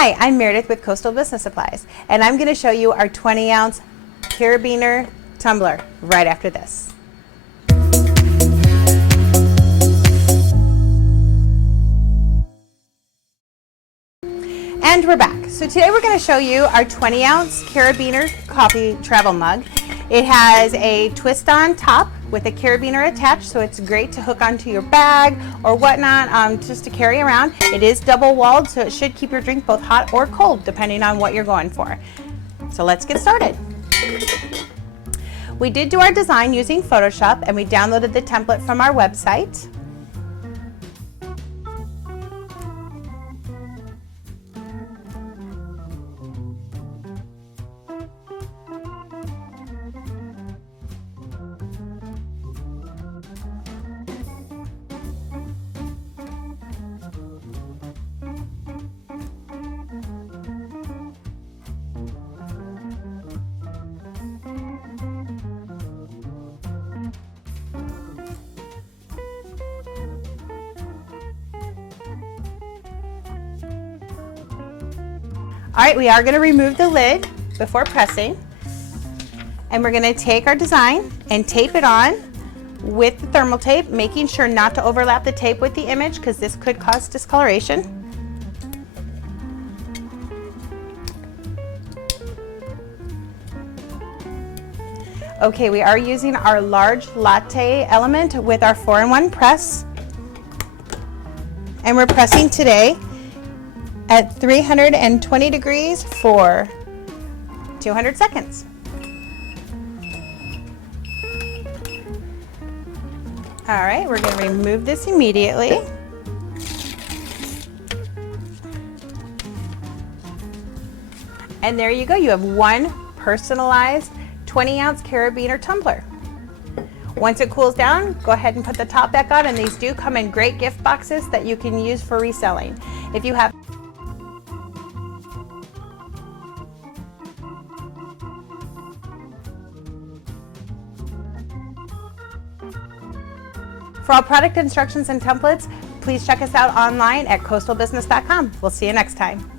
Hi, I'm Meredith with Coastal Business Supplies, and I'm going to show you our 20-ounce Carabiner tumbler right after this. And we're back. So today we're going to show you our 20-ounce Carabiner coffee travel mug. It has a twist-on top with a carabiner attached, so it's great to hook onto your bag or whatnot, just to carry around. It is double-walled, so it should keep your drink both hot or cold, depending on what you're going for. So let's get started. We did do our design using Photoshop, and we downloaded the template from our website. All right, we are going to remove the lid before pressing, and we're going to take our design and tape it on with the thermal tape, making sure not to overlap the tape with the image because this could cause discoloration. Okay, we are using our large latte element with our 4-in-1 press, and we're pressing today at 320 degrees for 200 seconds. All right, we're going to remove this immediately. And there you go, you have one personalized 20-ounce Carabiner tumbler. Once it cools down, go ahead and put the top back on, and these do come in great gift boxes that you can use for reselling. If you have For all product instructions and templates, please check us out online at coastalbusiness.com. We'll see you next time.